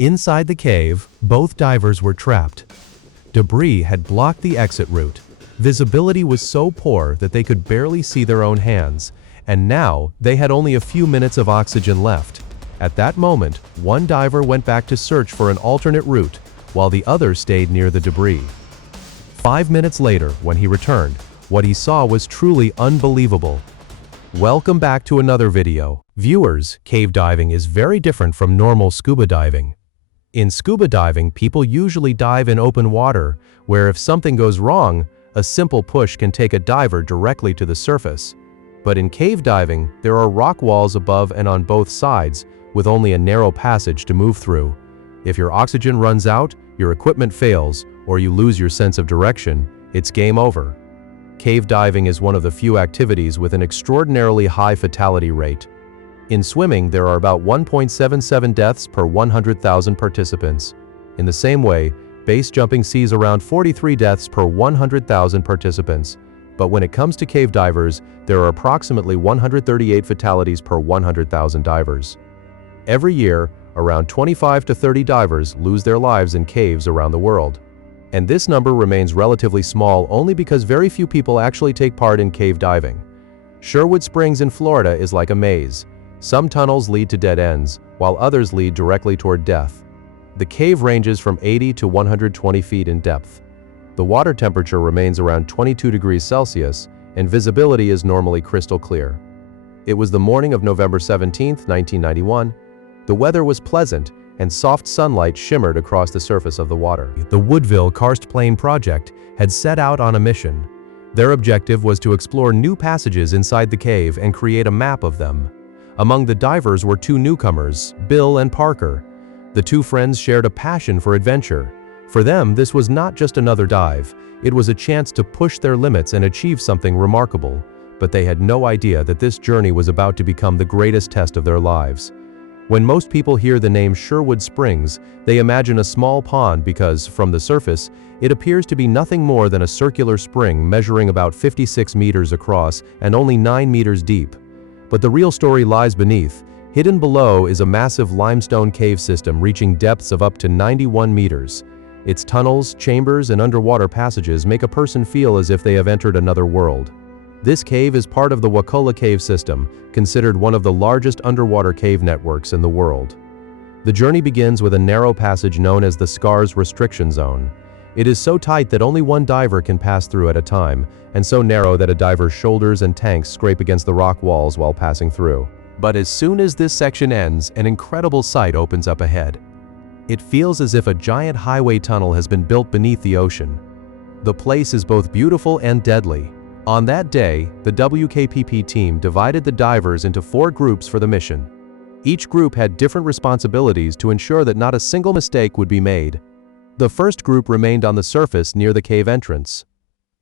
Inside the cave, both divers were trapped. Debris had blocked the exit route. Visibility was so poor that they could barely see their own hands, and now they had only a few minutes of oxygen left. At that moment, one diver went back to search for an alternate route, while the other stayed near the debris. 5 minutes later, when he returned, what he saw was truly unbelievable. Welcome back to another video. Viewers, cave diving is very different from normal scuba diving. In scuba diving, people usually dive in open water, where if something goes wrong, a simple push can take a diver directly to the surface. But in cave diving, there are rock walls above and on both sides, with only a narrow passage to move through. If your oxygen runs out, your equipment fails, or you lose your sense of direction, it's game over. Cave diving is one of the few activities with an extraordinarily high fatality rate. In swimming, there are about 1.77 deaths per 100,000 participants. In the same way, base jumping sees around 43 deaths per 100,000 participants. But when it comes to cave divers, there are approximately 138 fatalities per 100,000 divers. Every year, around 25 to 30 divers lose their lives in caves around the world. And this number remains relatively small only because very few people actually take part in cave diving. Sherwood Springs in Florida is like a maze. Some tunnels lead to dead ends, while others lead directly toward death. The cave ranges from 80 to 120 feet in depth. The water temperature remains around 22 degrees Celsius, and visibility is normally crystal clear. It was the morning of November 17, 1991. The weather was pleasant, and soft sunlight shimmered across the surface of the water. The Woodville Karst Plain Project had set out on a mission. Their objective was to explore new passages inside the cave and create a map of them. Among the divers were two newcomers, Bill and Parker. The two friends shared a passion for adventure. For them, this was not just another dive. It was a chance to push their limits and achieve something remarkable. But they had no idea that this journey was about to become the greatest test of their lives. When most people hear the name Sherwood Springs, they imagine a small pond because, from the surface, it appears to be nothing more than a circular spring measuring about 56 meters across and only 9 meters deep. But the real story lies beneath. Hidden below is a massive limestone cave system reaching depths of up to 91 meters. Its tunnels, chambers, and underwater passages make a person feel as if they have entered another world. This cave is part of the Wakulla cave system, considered one of the largest underwater cave networks in the world. The journey begins with a narrow passage known as the Scars Restriction Zone. It is so tight that only one diver can pass through at a time, and so narrow that a diver's shoulders and tanks scrape against the rock walls while passing through. But as soon as this section ends, an incredible sight opens up ahead. It feels as if a giant highway tunnel has been built beneath the ocean. The place is both beautiful and deadly. On that day, the WKPP team divided the divers into 4 groups for the mission. Each group had different responsibilities to ensure that not a single mistake would be made. The first group remained on the surface near the cave entrance.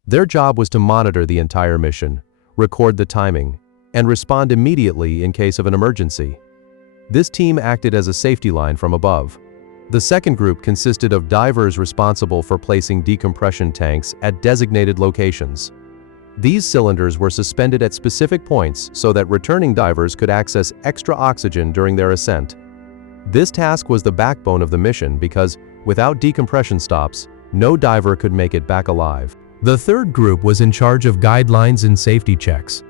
Their job was to monitor the entire mission, record the timing, and respond immediately in case of an emergency. This team acted as a safety line from above. The second group consisted of divers responsible for placing decompression tanks at designated locations. These cylinders were suspended at specific points so that returning divers could access extra oxygen during their ascent. This task was the backbone of the mission because, without decompression stops, no diver could make it back alive. The third group was in charge of guidelines and safety checks.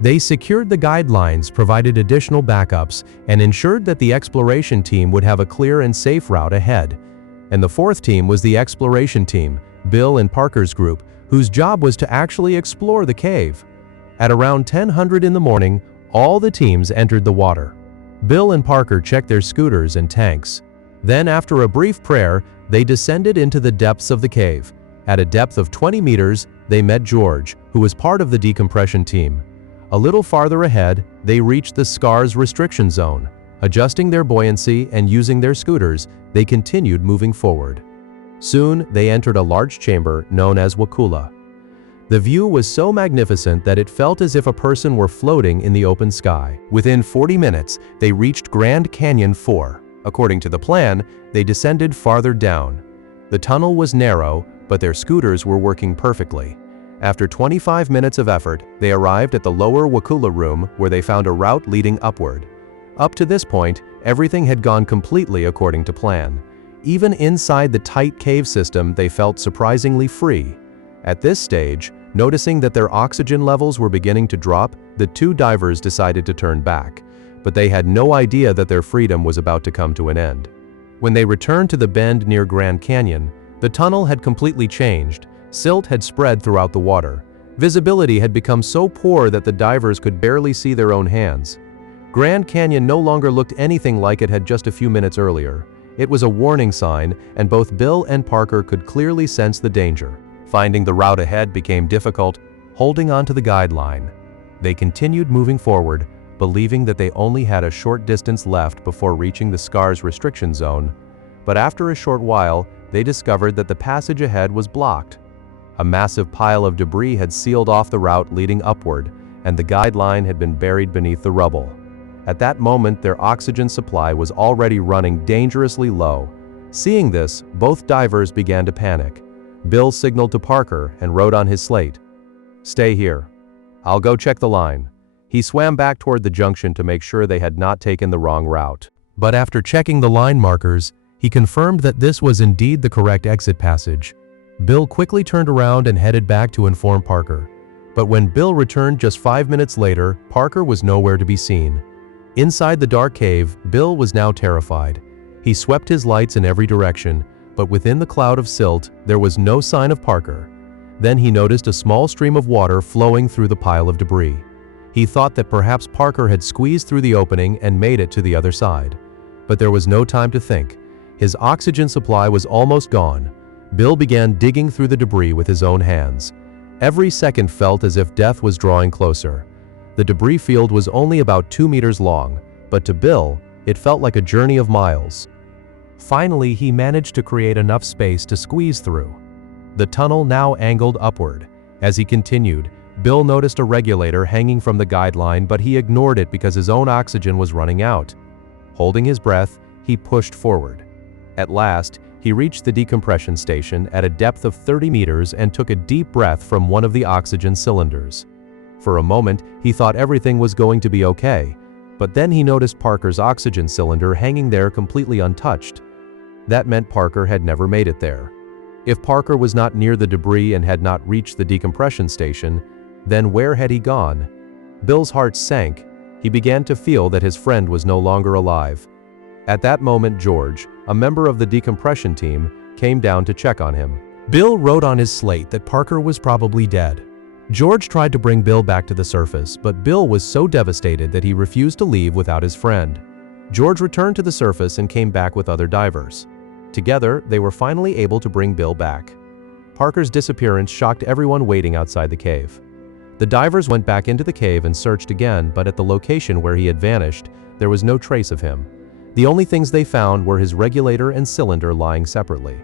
They secured the guidelines, provided additional backups, and ensured that the exploration team would have a clear and safe route ahead. And the fourth team was the exploration team, Bill and Parker's group, whose job was to actually explore the cave. At around 10:00 in the morning, all the teams entered the water. Bill and Parker checked their scooters and tanks. Then, after a brief prayer, they descended into the depths of the cave. At a depth of 20 meters, they met George, who was part of the decompression team. A little farther ahead, they reached the Scars Restriction Zone. Adjusting their buoyancy and using their scooters, they continued moving forward. Soon, they entered a large chamber known as Wakulla. The view was so magnificent that it felt as if a person were floating in the open sky. Within 40 minutes, they reached Grand Canyon 4. According to the plan, they descended farther down. The tunnel was narrow, but their scooters were working perfectly. After 25 minutes of effort, they arrived at the lower Wakulla room where they found a route leading upward. Up to this point, everything had gone completely according to plan. Even inside the tight cave system, they felt surprisingly free. At this stage, noticing that their oxygen levels were beginning to drop, the two divers decided to turn back. But they had no idea that their freedom was about to come to an end. When they returned to the bend near Grand Canyon, the tunnel had completely changed. Silt had spread throughout the water. Visibility had become so poor that the divers could barely see their own hands. Grand Canyon no longer looked anything like it had just a few minutes earlier. It was a warning sign, and both Bill and Parker could clearly sense the danger. Finding the route ahead became difficult, holding on to the guideline. They continued moving forward, believing that they only had a short distance left before reaching the scar's restriction zone. But after a short while, they discovered that the passage ahead was blocked. A massive pile of debris had sealed off the route leading upward, and the guideline had been buried beneath the rubble. At that moment, their oxygen supply was already running dangerously low. Seeing this, both divers began to panic. Bill signaled to Parker and wrote on his slate, "Stay here. I'll go check the line." He swam back toward the junction to make sure they had not taken the wrong route. But after checking the line markers, he confirmed that this was indeed the correct exit passage. Bill quickly turned around and headed back to inform Parker. But when Bill returned just 5 minutes later, Parker was nowhere to be seen. Inside the dark cave, Bill was now terrified. He swept his lights in every direction, but within the cloud of silt, there was no sign of Parker. Then he noticed a small stream of water flowing through the pile of debris. He thought that perhaps Parker had squeezed through the opening and made it to the other side. But there was no time to think. His oxygen supply was almost gone. Bill began digging through the debris with his own hands. Every second felt as if death was drawing closer. The debris field was only about 2 meters long, but to Bill, it felt like a journey of miles. Finally, he managed to create enough space to squeeze through. The tunnel now angled upward. As he continued, Bill noticed a regulator hanging from the guideline, but he ignored it because his own oxygen was running out. Holding his breath, he pushed forward. At last, he reached the decompression station at a depth of 30 meters and took a deep breath from one of the oxygen cylinders. For a moment, he thought everything was going to be okay, but then he noticed Parker's oxygen cylinder hanging there completely untouched. That meant Parker had never made it there. If Parker was not near the debris and had not reached the decompression station, then where had he gone? Bill's heart sank. He began to feel that his friend was no longer alive. At that moment, George, a member of the decompression team, came down to check on him. Bill wrote on his slate that Parker was probably dead. George tried to bring Bill back to the surface, but Bill was so devastated that he refused to leave without his friend. George returned to the surface and came back with other divers. Together, they were finally able to bring Bill back. Parker's disappearance shocked everyone waiting outside the cave. The divers went back into the cave and searched again, but at the location where he had vanished, there was no trace of him. The only things they found were his regulator and cylinder lying separately.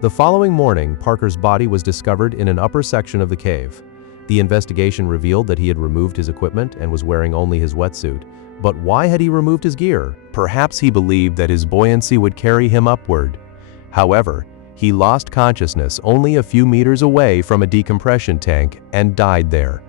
The following morning, Parker's body was discovered in an upper section of the cave. The investigation revealed that he had removed his equipment and was wearing only his wetsuit. But why had he removed his gear? Perhaps he believed that his buoyancy would carry him upward. However, he lost consciousness only a few meters away from a decompression tank and died there.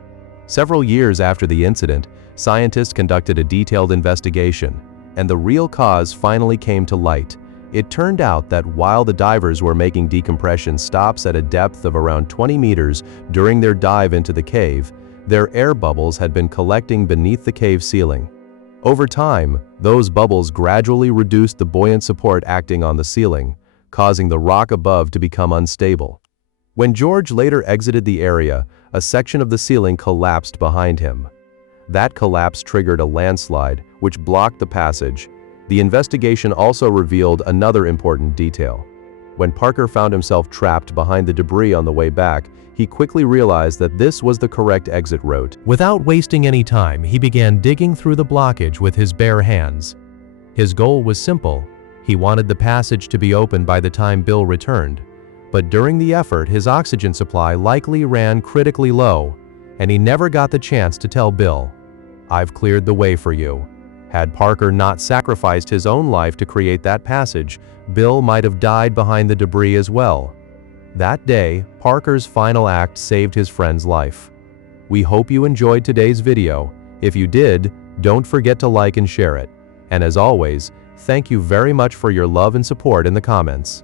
Several years after the incident, scientists conducted a detailed investigation, and the real cause finally came to light. It turned out that while the divers were making decompression stops at a depth of around 20 meters during their dive into the cave, their air bubbles had been collecting beneath the cave ceiling. Over time, those bubbles gradually reduced the buoyant support acting on the ceiling, causing the rock above to become unstable. When George later exited the area, a section of the ceiling collapsed behind him. That collapse triggered a landslide, which blocked the passage. The investigation also revealed another important detail. When Parker found himself trapped behind the debris on the way back, he quickly realized that this was the correct exit route. Without wasting any time, he began digging through the blockage with his bare hands. His goal was simple. He wanted the passage to be open by the time Bill returned. But during the effort, his oxygen supply likely ran critically low, and he never got the chance to tell Bill, "I've cleared the way for you." Had Parker not sacrificed his own life to create that passage, Bill might have died behind the debris as well. That day, Parker's final act saved his friend's life. We hope you enjoyed today's video. If you did, don't forget to like and share it. And as always, thank you very much for your love and support in the comments.